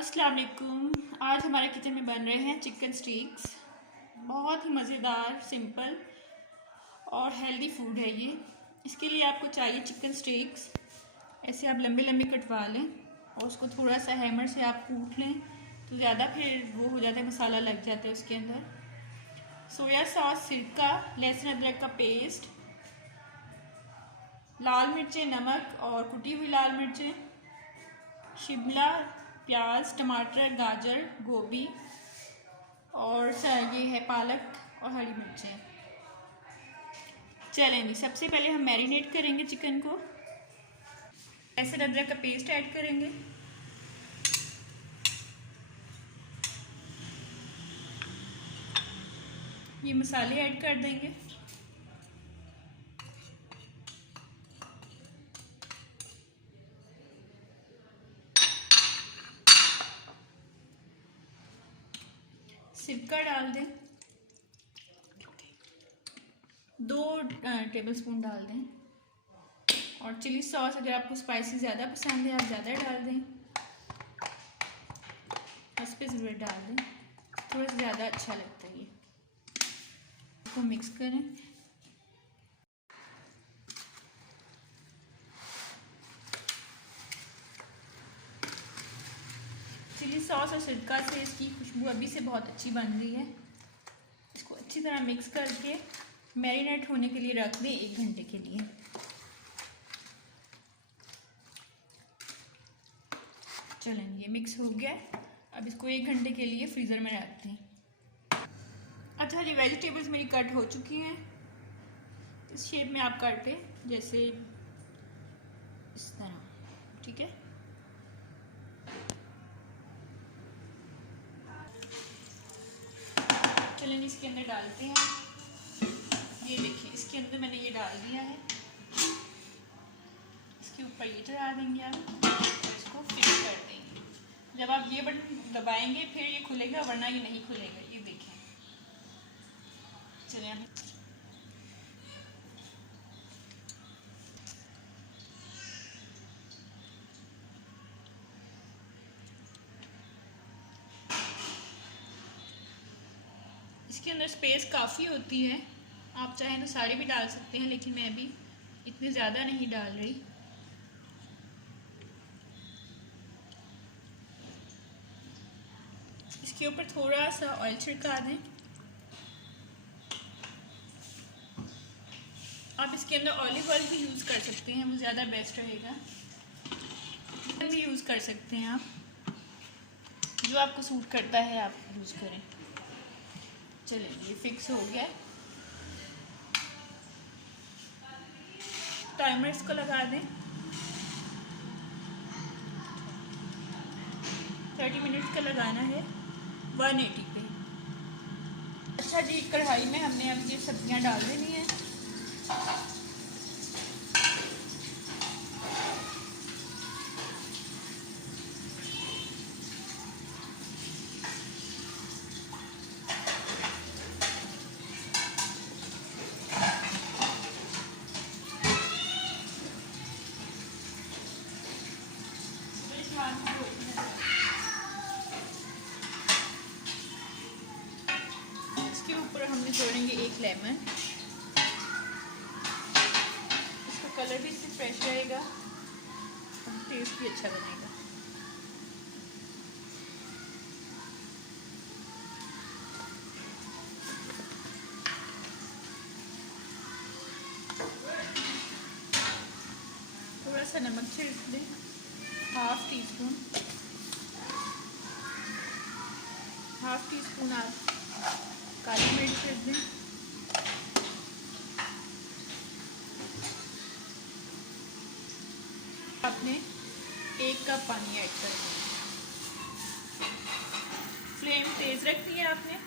अस्सलाम वालेकुम। आज हमारे किचन में बन रहे हैं चिकन स्टीक्स। बहुत ही मज़ेदार, सिंपल और हेल्दी फूड है ये। इसके लिए आपको चाहिए चिकन स्टीक्स। ऐसे आप लंबे लंबे कटवा लें और उसको थोड़ा सा हैमर से आप कूट लें तो ज़्यादा फिर वो हो जाता है, मसाला लग जाता है उसके अंदर। सोया सॉस, सिरका, लहसुन अदरक का पेस्ट, लाल मिर्चें, नमक और कुटी हुई लाल मिर्चें, शिमला प्याज, टमाटर, गाजर, गोभी और ये है पालक और हरी मिर्चें। चलें जी, सबसे पहले हम मैरिनेट करेंगे चिकन को। लहसुन अदरक का पेस्ट ऐड करेंगे, ये मसाले ऐड कर देंगे। सिरका डाल दें, 2 टेबलस्पून डाल दें। और चिली सॉस, अगर आपको स्पाइसी ज़्यादा पसंद है आप ज़्यादा डाल दें। बस पे ज़रूर डाल दें, थोड़ा सा ज़्यादा अच्छा लगता है ये। इसको मिक्स करें। चिली सॉस और सिरका से इसकी खुशबू अभी से बहुत अच्छी बन रही है। इसको अच्छी तरह मिक्स करके मैरिनेट होने के लिए रख दें 1 घंटे के लिए। चलें, ये मिक्स हो गया। अब इसको 1 घंटे के लिए फ्रीज़र में रख दें। अच्छा जी, वेजिटेबल्स मेरी कट हो चुकी हैं। इस शेप में आप काटें, जैसे इस तरह, ठीक है। चलें, इसके अंदर डालते हैं। ये देखिए, इसके अंदर मैंने ये डाल दिया है। इसके ऊपर ये चढ़ा देंगे आप और इसको फिक्स कर देंगे। जब आप ये बटन दबाएंगे फिर ये खुलेगा, वरना ये नहीं खुलेगा। ये देखें। चलें, इसके अंदर स्पेस काफ़ी होती है, आप चाहें तो सारे भी डाल सकते हैं, लेकिन मैं अभी इतनी ज़्यादा नहीं डाल रही। इसके ऊपर थोड़ा सा ऑयल छिड़का दें। आप इसके अंदर ऑलिव ऑयल भी यूज़ कर सकते हैं, वो ज़्यादा बेस्ट रहेगा। भी यूज़ कर सकते हैं आप, जो आपको सूट करता है आप यूज़ करें। चलिए, ये फिक्स हो गया। टाइमर इसको लगा दें, 30 मिनट्स का लगाना है 180 पे। अच्छा जी, कढ़ाई में हमने अब ये सब्जियां डाल देनी है। इसके ऊपर हमने छोड़ेंगे 1 लेमन। इसका कलर भी इससे फ्रेश रहेगा और टेस्ट भी अच्छा बनेगा। थोड़ा सा नमक छिड़क दें, 1/2 टीस्पून। 1/2 टीस्पून आप काली मिर्च छिड़क दें। आपने 1 कप पानी ऐड कर दें। फ्लेम तेज़ रखनी है आपने।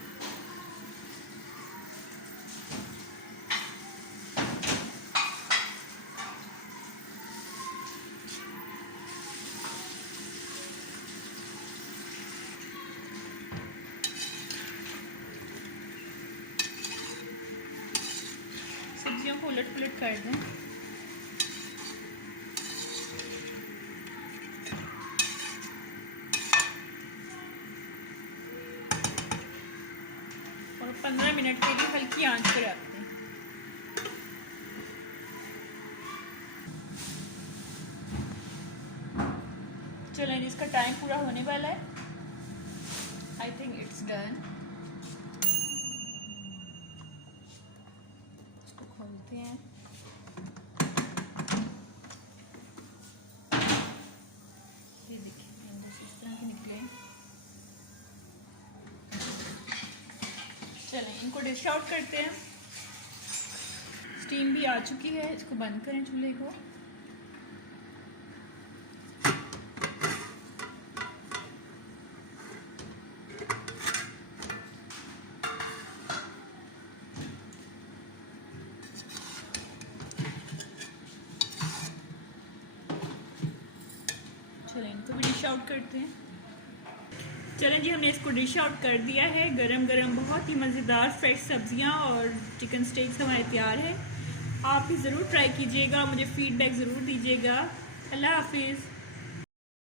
सब्जियों को उलट पुलट कर दें। 15 मिनट के लिए हल्की आंच पर रखते हैं। चलें, इसका टाइम पूरा होने वाला है। I think it's done. इसको खोलते हैं। ये देखिए अंदर से इस तरह के निकले। चलें, इनको डिश आउट करते हैं। स्टीम भी आ चुकी है, इसको बंद करें चूल्हे को। चलें, इनको भी डिश आउट करते हैं। चलें जी, हमने इसको डिश आउट कर दिया है। गरम गरम बहुत ही मज़ेदार फ्रेश सब्जियां और चिकन स्टेक्स हमारे तैयार है। आप भी ज़रूर ट्राई कीजिएगा, मुझे फ़ीडबैक ज़रूर दीजिएगा। अल्लाह हाफिज़।